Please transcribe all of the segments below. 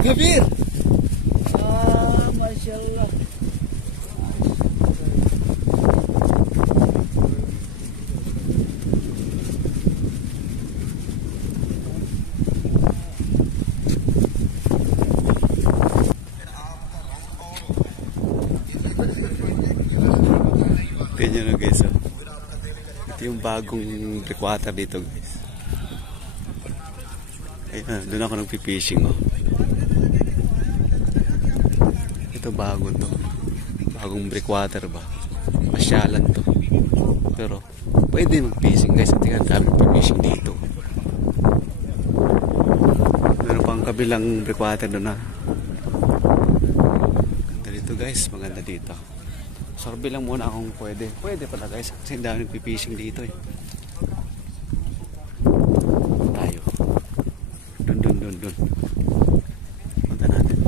Kabir! Ah, mashallah. Tignan nyo guys, oh. Ito yung bagong breakwater dito guys. Ayan, doon ako nagpipishing, oh. Ito bago to. Bagong breakwater ba? Pasyalan to. Pero pwede mag-fishing guys. Tingnan kami mag-fishing dito. Meron pang kabilang breakwater doon, ha. Ganda dito guys, maganda dito. Sorbe lang muna kung pwede. Pwede pala guys. Kasi dami nagpipishing dito eh. Tayo. Dun. Punta natin.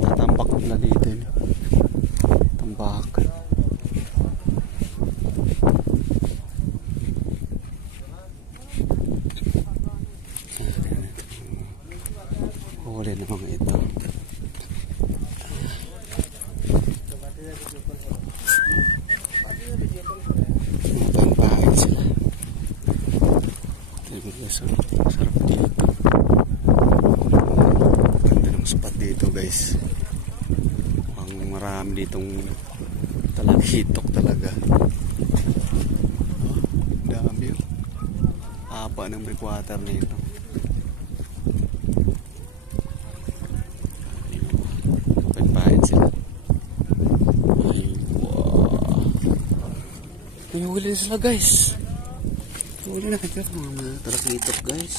Tatambak nila dito eh. Huli na mga ito. Pampain sila. Sarap dito. Ganda ng spot dito guys. Ang marami ditong talakitok talaga. Dami yun. Haba ng breakwater nito. Huli sila guys. Huli na kita mga talakitok guys.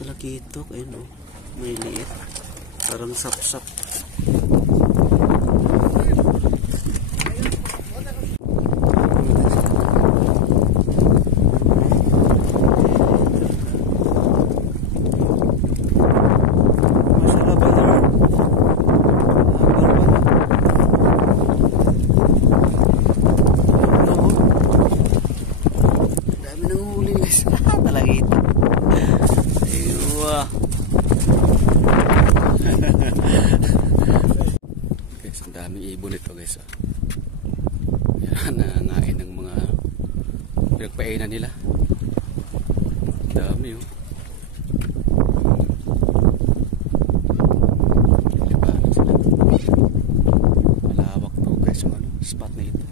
Talakitok ayun oh. May liit. Parang sap-sap. Guys, ang daming ibon ito guys. Yan, nangangain ng mga pinagpainan nila. Dami oh. Libanan sila. Malawak to guys yung ano, spot na ito.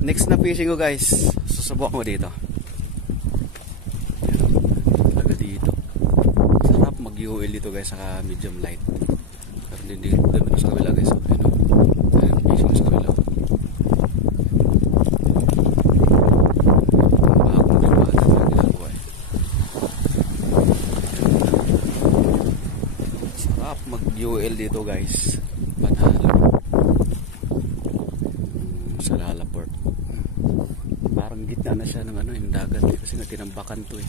Next na fishing ko guys, susubukan ko dito. Mag-UL dito guys, saka medium light. Pero hindi dami sa kabila guys. Ayun o. Ayun, fishing sa kabila. Bagong breakwater na ginagawa eh. Sarap mag-UL dito guys. Panalo. Sa Lalaport. Parang gitna na siya ng ano, yung dagat eh. Kasi nga tinambakan to eh.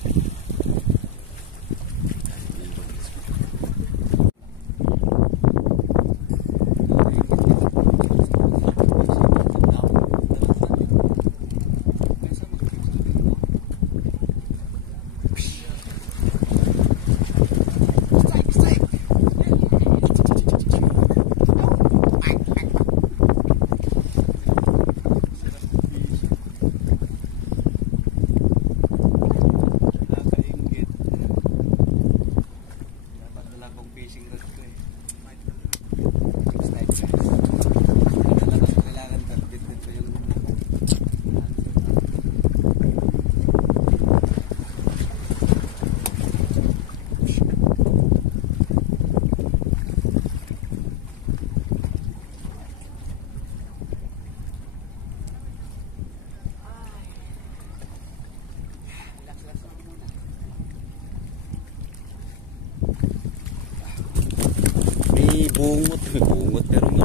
bungot, may bungot pero ano.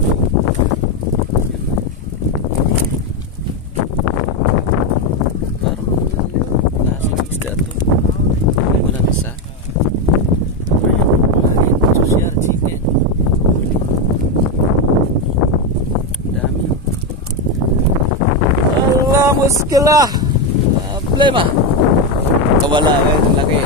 Parang muskila. Problema. Kawala, laki.